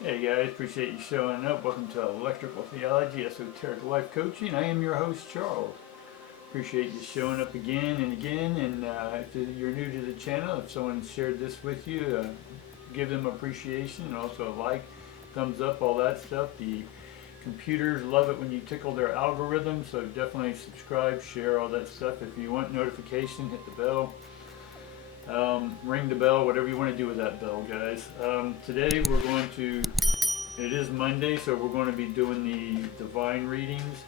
Hey guys, appreciate you showing up. Welcome to Electrical Theology, Esoteric Life Coaching. I am your host, Charles. Appreciate you showing up again and again. And if you're new to the channel, if someone shared this with you, give them appreciation and also a like, thumbs up, all that stuff. The computers love it when you tickle their algorithm, so definitely subscribe, share, all that stuff. If you want notification, hit the bell. Ring the bell, whatever you want to do with that bell, guys. Today we're going to, it is Monday, so we're going to be doing the divine readings.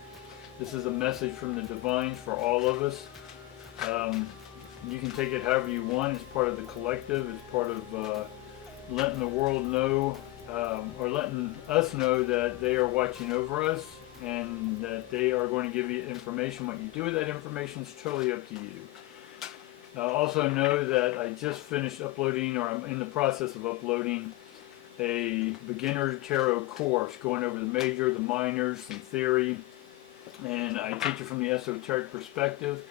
This is a message from the divines for all of us. You can take it however you want. It's part of the collective. It's part of letting the world know, or letting us know that they are watching over us and that they are going to give you information. What you do with that information is totally up to you. Also know that I just finished uploading, or I'm in the process of uploading, a beginner tarot course going over the major, the minors, some theory, and I teach it from the esoteric perspective.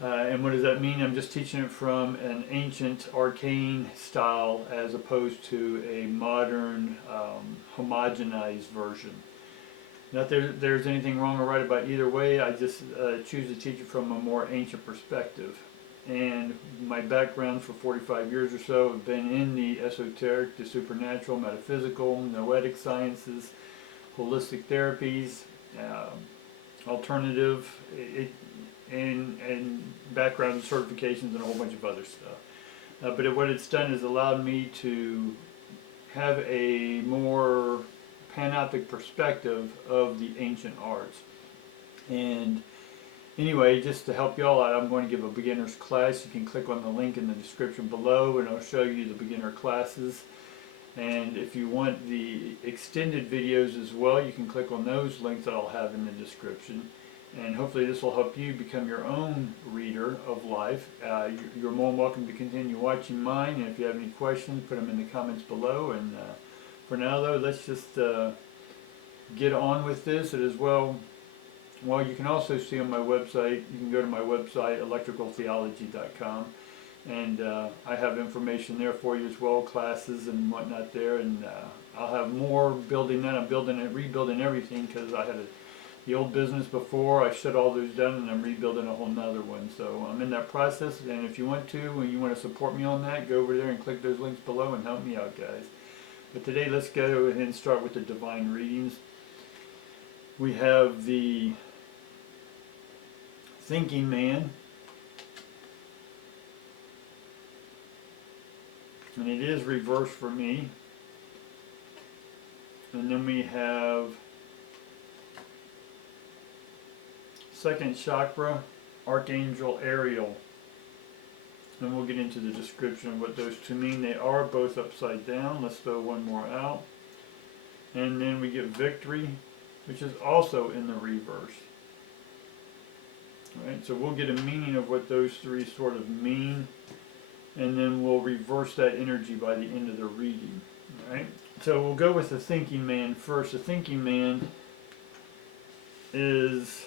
And what does that mean? I'm just teaching it from an ancient arcane style as opposed to a modern homogenized version. Not that there's anything wrong or right about either way. I just choose to teach it from a more ancient perspective. And my background for 45 years or so have been in the esoteric, the supernatural, metaphysical, noetic sciences, holistic therapies, alternative, and background and certifications and a whole bunch of other stuff. But what it's done is allowed me to have a more panoptic perspective of the ancient arts. And anyway, just to help y'all out, I'm going to give a beginner's class. You can click on the link in the description below and I'll show you the beginner classes. And if you want the extended videos as well, you can click on those links that I'll have in the description. And hopefully this will help you become your own reader of life. You're more than welcome to continue watching mine. And if you have any questions, put them in the comments below. And for now though, let's just get on with this. And as well, you can also see on my website, you can go to my website, electricaltheology.com, and I have information there for you as well, classes and whatnot there, and I'll have more building that. I'm building it, rebuilding everything, because I had the old business before. I shut all those down, and I'm rebuilding a whole nother one. So I'm in that process, and if you want to, and you want to support me on that, go over there and click those links below and help me out, guys. But today, let's go ahead and start with the divine readings. We have the Thinking Man, and it is reversed for me. And then we have second chakra, Archangel Ariel, and we'll get into the description of what those two mean. They are both upside down. Let's throw one more out, and then we get Victory, which is also in the reverse. Right, so we'll get a meaning of what those three sort of mean, and then we'll reverse that energy by the end of the reading. Right? So we'll go with the Thinking Man first. The Thinking Man is,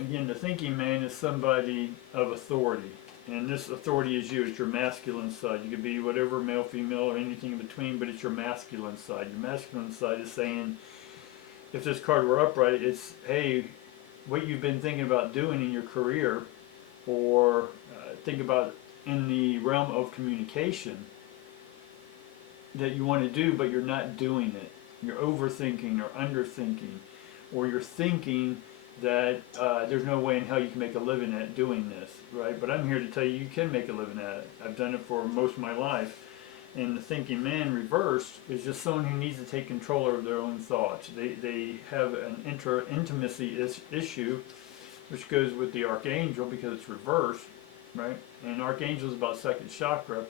again, the Thinking Man is somebody of authority, and this authority is you. It's your masculine side. You could be whatever, male, female, or anything in between, but it's your masculine side. Your masculine side is saying, if this card were upright, it's, hey, what you've been thinking about doing in your career, or think about in the realm of communication that you want to do, but you're not doing it. You're overthinking or underthinking, or you're thinking that there's no way in hell you can make a living at doing this, right? But I'm here to tell you, you can make a living at it. I've done it for most of my life. And the Thinking Man reversed is just someone who needs to take control of their own thoughts. They have an intimacy issue, which goes with the Archangel because it's reversed, right? And Archangel is about second chakra.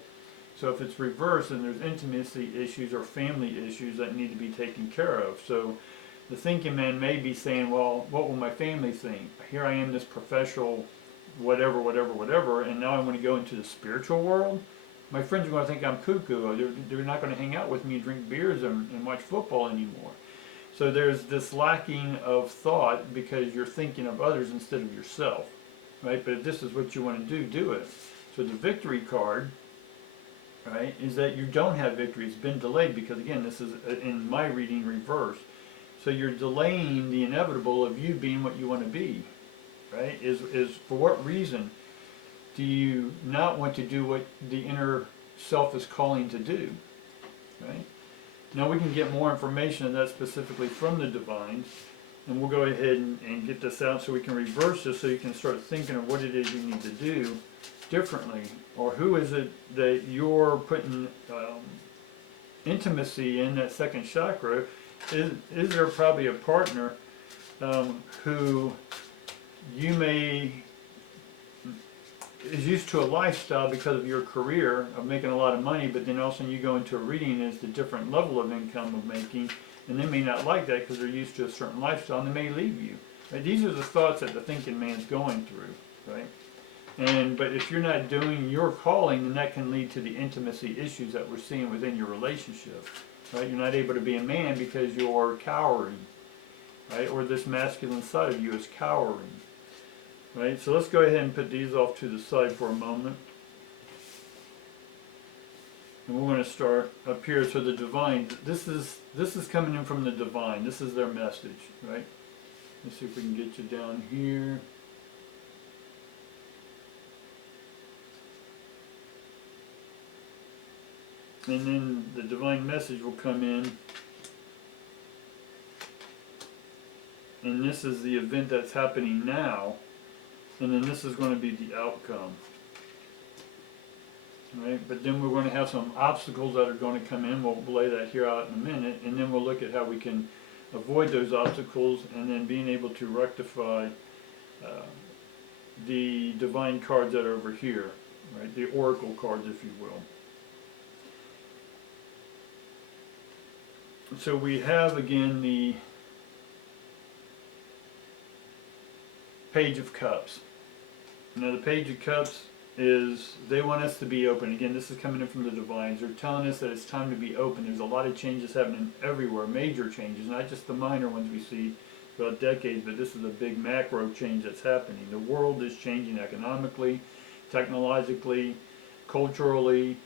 So if it's reversed, then there's intimacy issues or family issues that need to be taken care of. So the Thinking Man may be saying, well, what will my family think? Here I am, this professional whatever, and now I want to go into the spiritual world. My friends are going to think I'm cuckoo. They're not going to hang out with me and drink beers and watch football anymore. So there's this lacking of thought because you're thinking of others instead of yourself, right? But if this is what you want to do, do it. So the Victory card right, is that you don't have victory. It's been delayed because, again, this is, in my reading, reversed. So you're delaying the inevitable of you being what you want to be, right? Is for what reason do you not want to do what the inner self is calling to do, right? Now we can get more information on that specifically from the divines, and we'll go ahead and get this out so we can reverse this so you can start thinking of what it is you need to do differently, or who is it that you're putting intimacy in that second chakra. Is there probably a partner who you may is used to a lifestyle because of your career of making a lot of money, but then all of a sudden you go into a reading and it's a different level of income of making, and they may not like that because they're used to a certain lifestyle and they may leave you. Right? These are the thoughts that the thinking man's going through, right? But if you're not doing your calling, then that can lead to the intimacy issues that we're seeing within your relationship. Right? You're not able to be a man because you're cowering, right? Or this masculine side of you is cowering. Right? So let's go ahead and put these off to the side for a moment. And we're going to start up here. So the divine, this is coming in from the divine. This is their message, right? Let's see if we can get you down here. And then the divine message will come in. And this is the event that's happening now. And then this is going to be the outcome. Right? But then we're going to have some obstacles that are going to come in. We'll lay that here out in a minute. And then we'll look at how we can avoid those obstacles and then being able to rectify the divine cards that are over here. Right? The oracle cards, if you will. So we have, again, the Page of Cups. Now the Page of Cups is, they want us to be open. Again, this is coming in from the divines. They're telling us that it's time to be open. There's a lot of changes happening everywhere, major changes, not just the minor ones we see throughout decades, but this is a big macro change that's happening. The world is changing economically, technologically, culturally.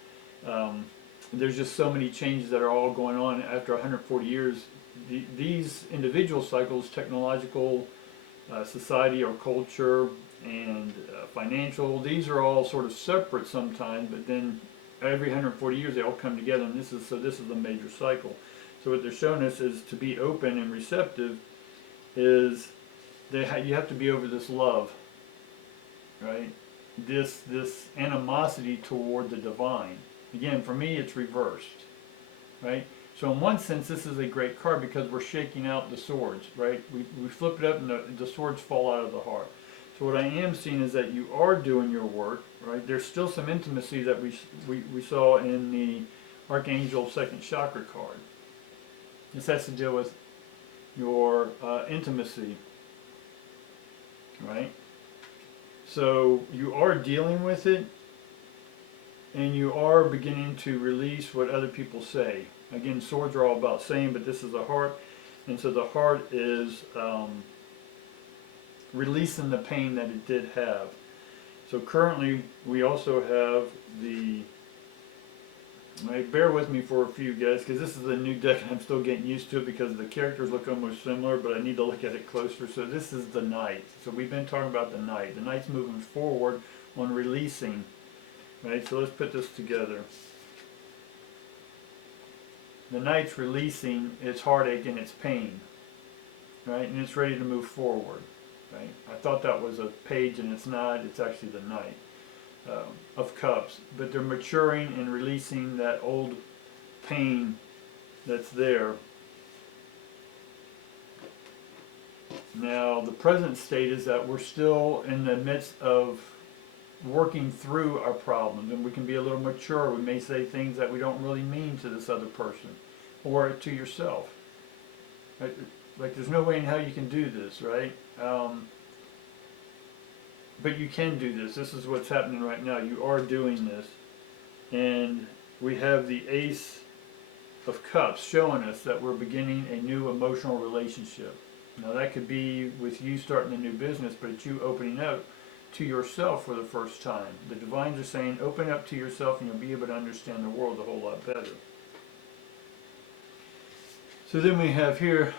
There's just so many changes that are all going on after 140 years. These individual cycles, technological, society or culture, and financial, these are all sort of separate sometimes, but then every 140 years they all come together, and this is a major cycle. So what they're showing us is to be open and receptive is you have to be over this love, right? This animosity toward the divine. Again, for me, it's reversed, right? So in one sense, this is a great card because we're shaking out the swords, right? We flip it up and the swords fall out of the heart. So what I am seeing is that you are doing your work, right? There's still some intimacy that we saw in the Archangel second chakra card. This has to deal with your intimacy, right? So you are dealing with it, and you are beginning to release what other people say. Again, swords are all about saying, but this is the heart, and so the heart is releasing the pain that it did have. So currently, we also have the, bear with me for a few guys, because this is a new deck and I'm still getting used to it because the characters look almost similar, but I need to look at it closer. So this is the Knight. So we've been talking about the Knight. The Knight's moving forward on releasing. Right, so let's put this together. The Knight's releasing its heartache and its pain, right, and it's ready to move forward, right. I thought that was a page, and it's not. It's actually the Knight of Cups. But they're maturing and releasing that old pain that's there. Now, the present state is that we're still in the midst of working through our problems, and we can be a little mature. We may say things that we don't really mean to this other person or to yourself. Like there's no way in how you can do this, right? But you can do this. This is what's happening right now. You are doing this. And we have the Ace of Cups showing us that we're beginning a new emotional relationship. Now that could be with you starting a new business, but it's you opening up to yourself for the first time. The divines are saying, open up to yourself and you'll be able to understand the world a whole lot better. So then we have here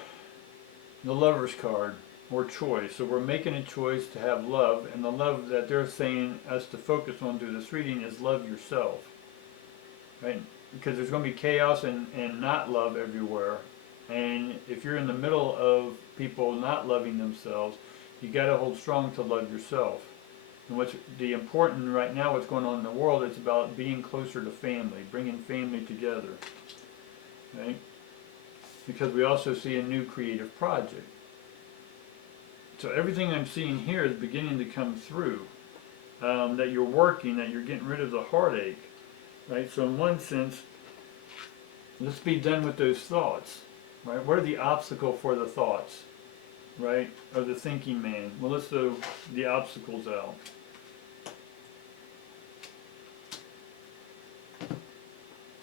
the Lover's card, or choice. So we're making a choice to have love, and the love that they're saying us to focus on through this reading is love yourself. Right? Because there's going to be chaos and not love everywhere. And if you're in the middle of people not loving themselves, you got to hold strong to love yourself. And what's the important right now, what's going on in the world, it's about being closer to family, bringing family together. Right? Because we also see a new creative project. So everything I'm seeing here is beginning to come through. That you're working, that you're getting rid of the heartache. Right? So in one sense, let's be done with those thoughts. Right? What are the obstacle for the thoughts? Right? Of the thinking man. Well, let's throw the obstacles out.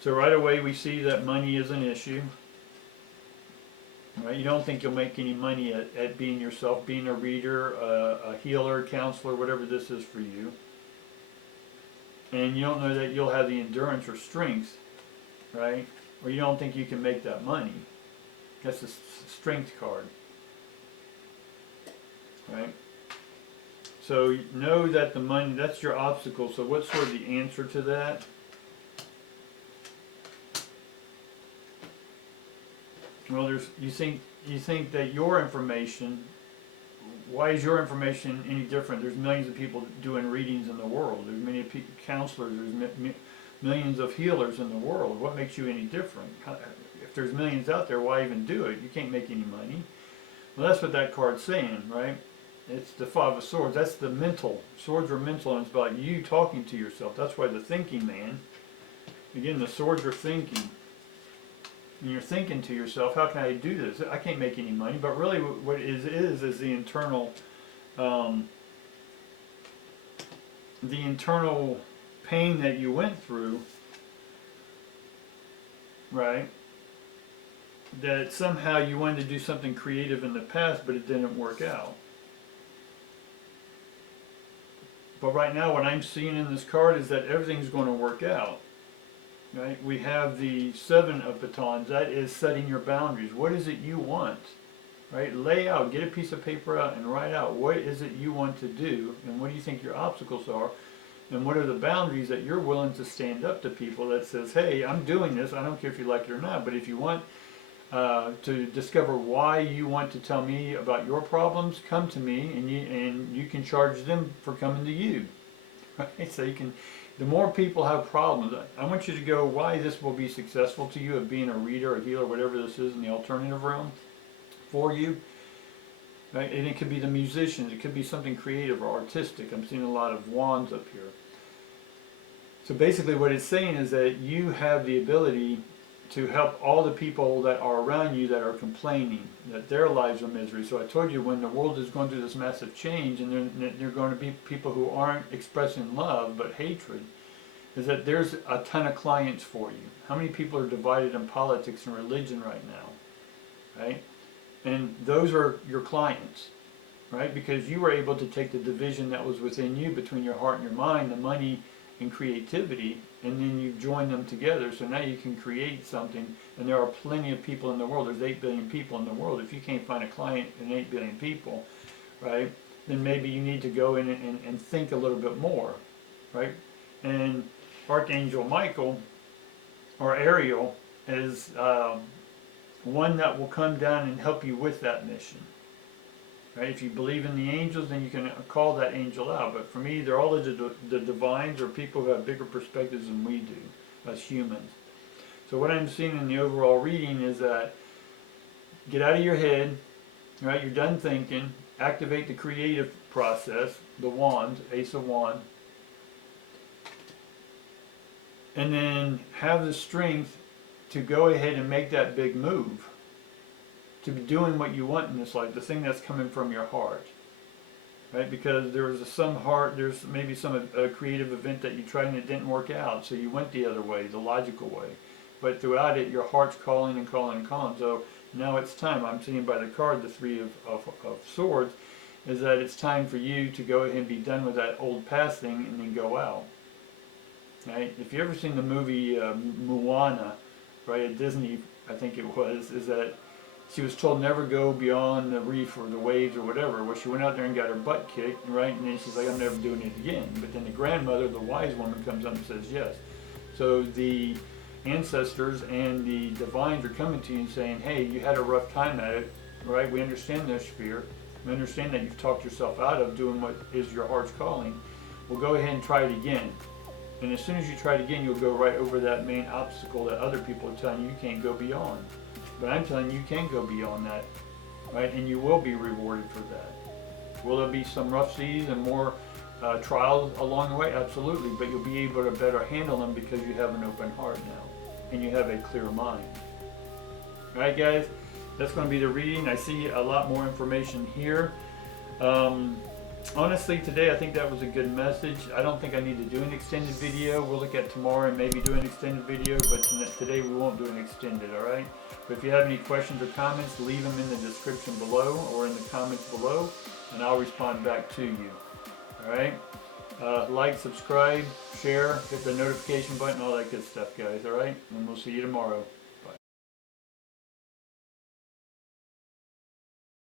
So right away we see that money is an issue. Right? You don't think you'll make any money at being yourself, being a reader, a healer, counselor, whatever this is for you. And you don't know that you'll have the endurance or strength, right? Or you don't think you can make that money. That's the strength card. Right? So know that the money, that's your obstacle. So what's sort of the answer to that? Well, you think that your information, why is your information any different? There's millions of people doing readings in the world. There's many counselors. There's millions of healers in the world. What makes you any different? If there's millions out there, why even do it? You can't make any money. Well, that's what that card's saying, right? It's the Five of Swords. That's the mental. Swords are mental, and it's about you talking to yourself. That's why the thinking man. Again, the swords are thinking. And you're thinking to yourself, how can I do this? I can't make any money. But really what it is the internal pain that you went through, right? That somehow you wanted to do something creative in the past, but it didn't work out. But right now what I'm seeing in this card is that everything's going to work out. Right? We have the Seven of Batons. That is setting your boundaries. What is it you want? Right? Lay out, get a piece of paper out and write out what is it you want to do and what do you think your obstacles are and what are the boundaries that you're willing to stand up to people that says, hey, I'm doing this. I don't care if you like it or not, but if you want to discover why you want to tell me about your problems, come to me and you can charge them for coming to you. Right? So you can. The more people have problems, I want you to go why this will be successful to you of being a reader, a healer, whatever this is in the alternative realm for you. Right? And it could be the musicians, it could be something creative or artistic. I'm seeing a lot of wands up here. So basically what it's saying is that you have the ability to help all the people that are around you that are complaining, that their lives are misery. So I told you when the world is going through this massive change and they're going to be people who aren't expressing love but hatred, is that there's a ton of clients for you. How many people are divided in politics and religion right now? Right? And those are your clients. Right? Because you were able to take the division that was within you between your heart and your mind, the money and creativity, and then you join them together, so now you can create something, and there are plenty of people in the world. There's 8 billion people in the world. If you can't find a client in 8 billion people, right, then maybe you need to go in and think a little bit more, right? And Archangel Michael, or Ariel, is one that will come down and help you with that mission. Right? If you believe in the angels, then you can call that angel out. But for me, they're all the divines or people who have bigger perspectives than we do as humans. So what I'm seeing in the overall reading is that get out of your head, right? You're done thinking, activate the creative process, the wand, Ace of Wands, and then have the strength to go ahead and make that big move. To be doing what you want in this life, the thing that's coming from your heart, right? Because there's maybe some creative event that you tried and it didn't work out, so you went the other way, the logical way. But throughout it, your heart's calling and calling and calling. So now it's time. I'm seeing by the card the Three of Swords, is that it's time for you to go ahead and be done with that old past thing and then go out. Right? If you ever seen the movie Moana, right, at Disney, I think it was, is that she was told never go beyond the reef or the waves or whatever. Well, she went out there and got her butt kicked, right? And then she's like, I'm never doing it again. But then the grandmother, the wise woman, comes up and says yes. So the ancestors and the divines are coming to you and saying, hey, you had a rough time at it, right? We understand this fear. We understand that you've talked yourself out of doing what is your heart's calling. Well, go ahead and try it again. And as soon as you try it again, you'll go right over that main obstacle that other people are telling you can't go beyond. But I'm telling you can go beyond that, right? And you will be rewarded for that. Will there be some rough seas and more trials along the way? Absolutely. But you'll be able to better handle them because you have an open heart now. And you have a clear mind. All right, guys? That's going to be the reading. I see a lot more information here. Honestly, today I think that was a good message. I don't think I need to do an extended video. We'll look at tomorrow and maybe do an extended video, but today we won't do an extended, all right? But if you have any questions or comments, leave them in the description below or in the comments below, and I'll respond back to you, all right? Like, subscribe, share, hit the notification button, all that good stuff, guys, all right? And we'll see you tomorrow.